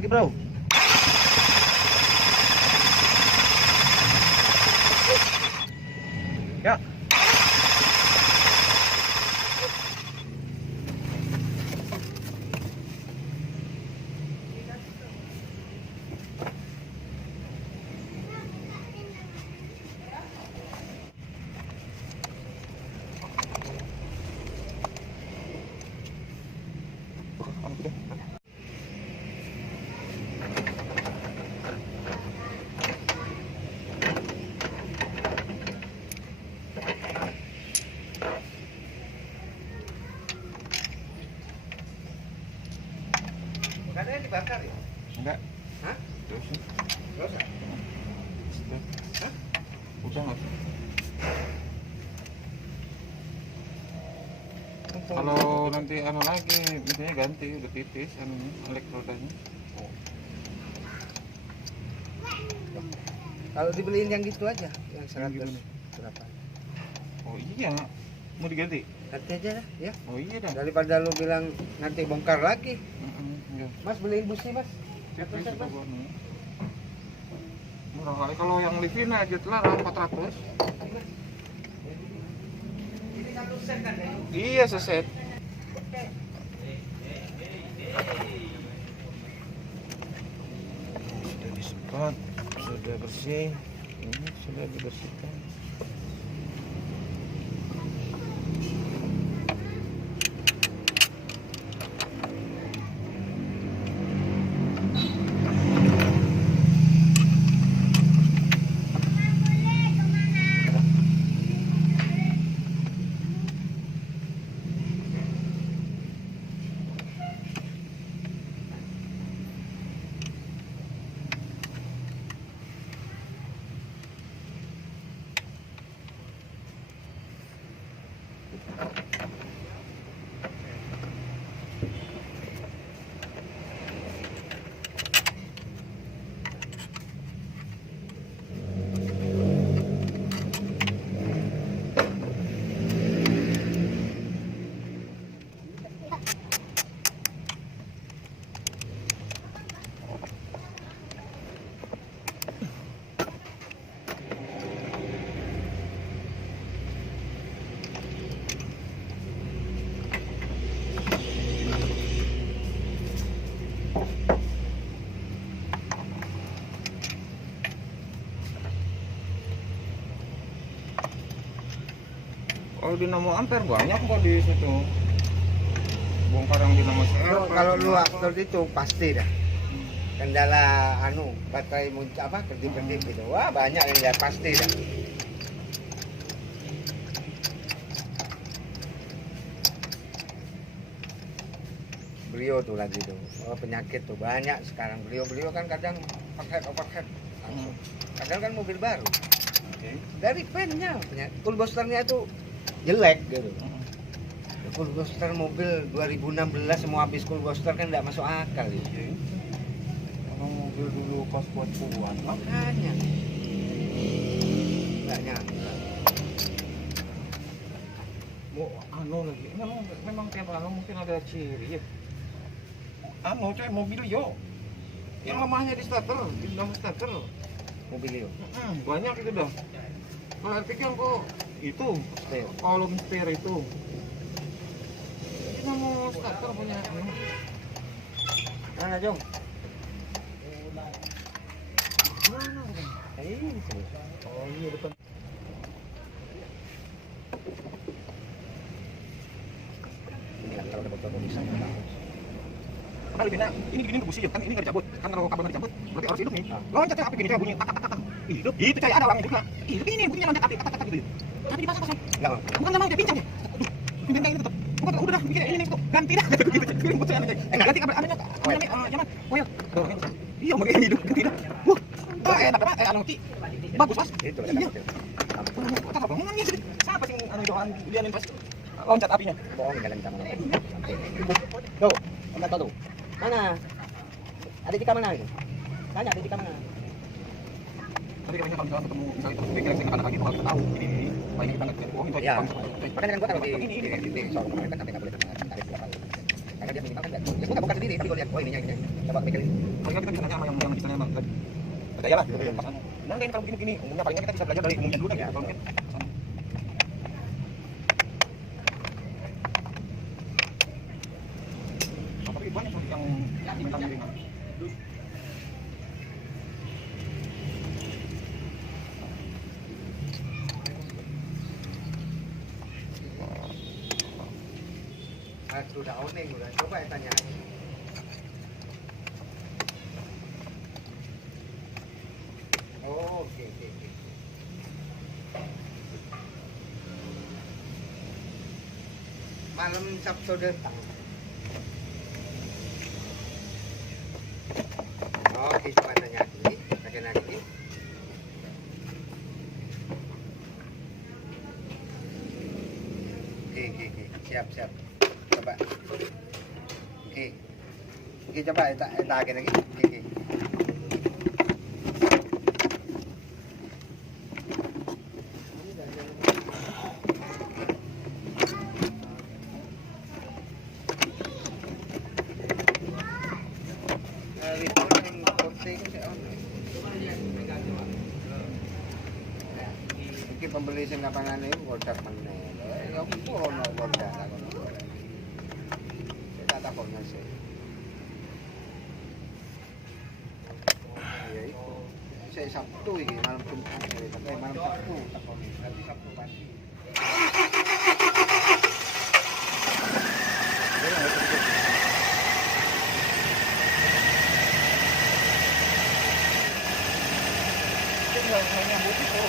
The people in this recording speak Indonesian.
Lagi bro. Ya. Katanya dibakar ya? Enggak. Hah? Nggak usah. Hah? Udah nggak usah. Kalau nanti anu lagi, misalnya ganti udah tipis anunya, elektrodanya. Kalau dibeliin yang gitu aja, yang 100 gimana? berapa? Oh iya, mau diganti? Nanti aja dah, ya. Oh iya dah. Daripada lu bilang nanti bongkar lagi. Iya. Mas beliin busi mas. Sip, Satu set, kita mas. buat nih. Murah kali kalau yang Livina aja telah 400. Ini satu set kan ya? Iya seset. Sudah disemprot, sudah bersih. Ini sudah dibersihkan. Kalau dinamo ampere banyak kok di situ. Bongkar yang dinamo CR. Kalau lu aktor itu pasti dah. Kendala anu baterai muncul apa kedip-kedip gitu. Wah banyak yang lihat pasti dah. Beliau tuh lagi tuh penyakit tuh banyak sekarang. Beliau kan kadang overhead langsung. Kadang kan mobil baru. Dari pennya cool boosternya itu jelek gitu. Cool booster mobil 2016 semua habis cool booster kan nggak masuk akal gitu. Kalau mobil dulu pas buat Makanya nggak nyangka. mau anu lagi. Memang tiap anu mungkin ada ciri ya. Anu coy mobil yo. Yang lemahnya di starter, di dalam starter. Mobil itu. Banyak itu dah. Kalau pikir kok itu kolom spare itu. Kita mau starter punya anu. Mana Jong? Mana? Ini sih. Oh iya betul. Ini kan kalau dapat bisa. Kan lebih enak. Ini busi kan ini nggak dicabut. Kan kalau kabel nggak dicabut, berarti harus hidup nih. Loncat api gini coba bunyi tak tak tak. Hidup. Itu cahaya ada orangnya juga. Hidup ini bunyinya loncat api tak tak gitu. Tapi dipasang kosong. Enggak mau. Bukan nggak mau dia pincang dia. Bintang ini tetap. Bukan udah dah bikin ini tuh. Ganti dah. Gitu. Bocah aja. Ganti kabel anunya. Zaman. Koil. Iya, mau ini hidup ganti dah. Enak banget anu ki. Bagus, Mas. Itu Iya. dapat. Apa ngomongnya sih? Siapa sih anu Johan lianin pas loncat apinya? Bohong dalam tangan. Tuh, enggak tahu tuh. Mana? Ada di mana itu? Tanya ada di mana? Tapi katanya kalau misalnya ketemu misalnya itu pikir sih anak lagi bakal tahu ini kita nggak bohong itu Ya. aja. Makanya kan gua kalau di soal kemarin kan sampai enggak boleh tarik berapa. Karena kan dia minimal kan enggak. Ya buka sendiri, tapi gue lihat, oh ininya. Coba bikin ini. Paling kita bisa nanya sama yang misalnya emang berdaya lah gitu. Nah, kan kalau begini-begini, umumnya palingnya kita bisa belajar dari umumnya dulu kan ya. Kalau mungkin tapi banyak yang mental diri. Satu daun nih udah coba ya tanya. Oh, oke. Malam Sabtu datang. Oh, oke, coba tanya lagi. Tanya lagi. Oke. Siap. Coba. Oke, coba eta lagi. Oke. Iki pembeli sing kapanan niku kodak meneh. Ya opo ono kodak ngono. Kita takoknya sih. Ya itu. Saya Sabtu iki malam Jumat, tapi malam Sabtu takoni. Berarti Sabtu pagi. Hanya butuh